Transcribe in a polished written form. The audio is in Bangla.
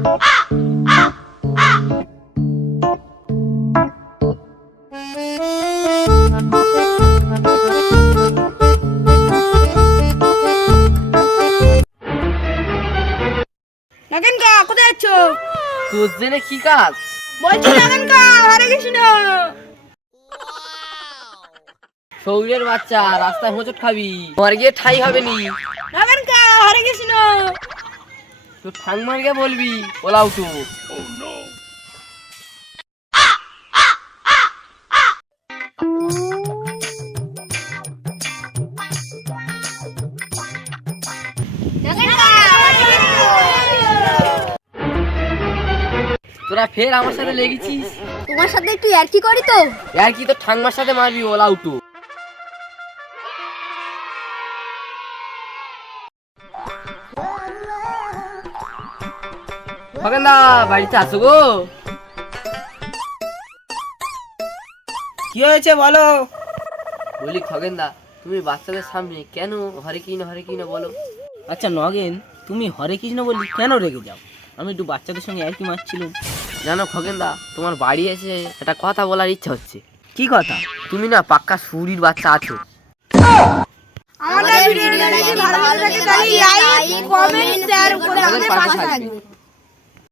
নাগেন কা কোথায় যাচ্ছ? তোর জেনে কি কাজ? বলছি নাগেন কা হরে কৃষ্ণ। শৌরের বাচ্চা রাস্তায় হোঁচট খাবি, মর গিয়ে ঠাই হবে নি। নাগেন কা হরে কৃষ্ণ। তুই ঠাংমার গিয়ে বলবি ওলা উঠু। তোরা ফের আমার সাথে লেগেছিস? তোমার সাথে একটু আর কি করি তো? আর কি তো ঠাংমার সাথে মারবি ওলা উঠু। খগেনদা বাড়িতে আসো গো। কি হয়েছে বলো? বলি খগেনদা, তুমি বাচ্চাদের সামনে কেন হরে কৃষ্ণ বলো? আচ্ছা নগেন, তুমি হরে কৃষ্ণ বললি কেন রেগে যাও? আমি একটু বাচ্চাদের সঙ্গে আর কি মারছিলাম। জানো খগেনদা, তোমার বাড়ি এসে একটা কথা বলার ইচ্ছা হচ্ছে। কি কথা? তুমি না পাক্কা সুরির বাচ্চা আছো। আমাদের ভিডিওটা যদি ভালো লাগে তাহলে লাইক, কমেন্ট, শেয়ার করে আমাদের পাশে থাকবে।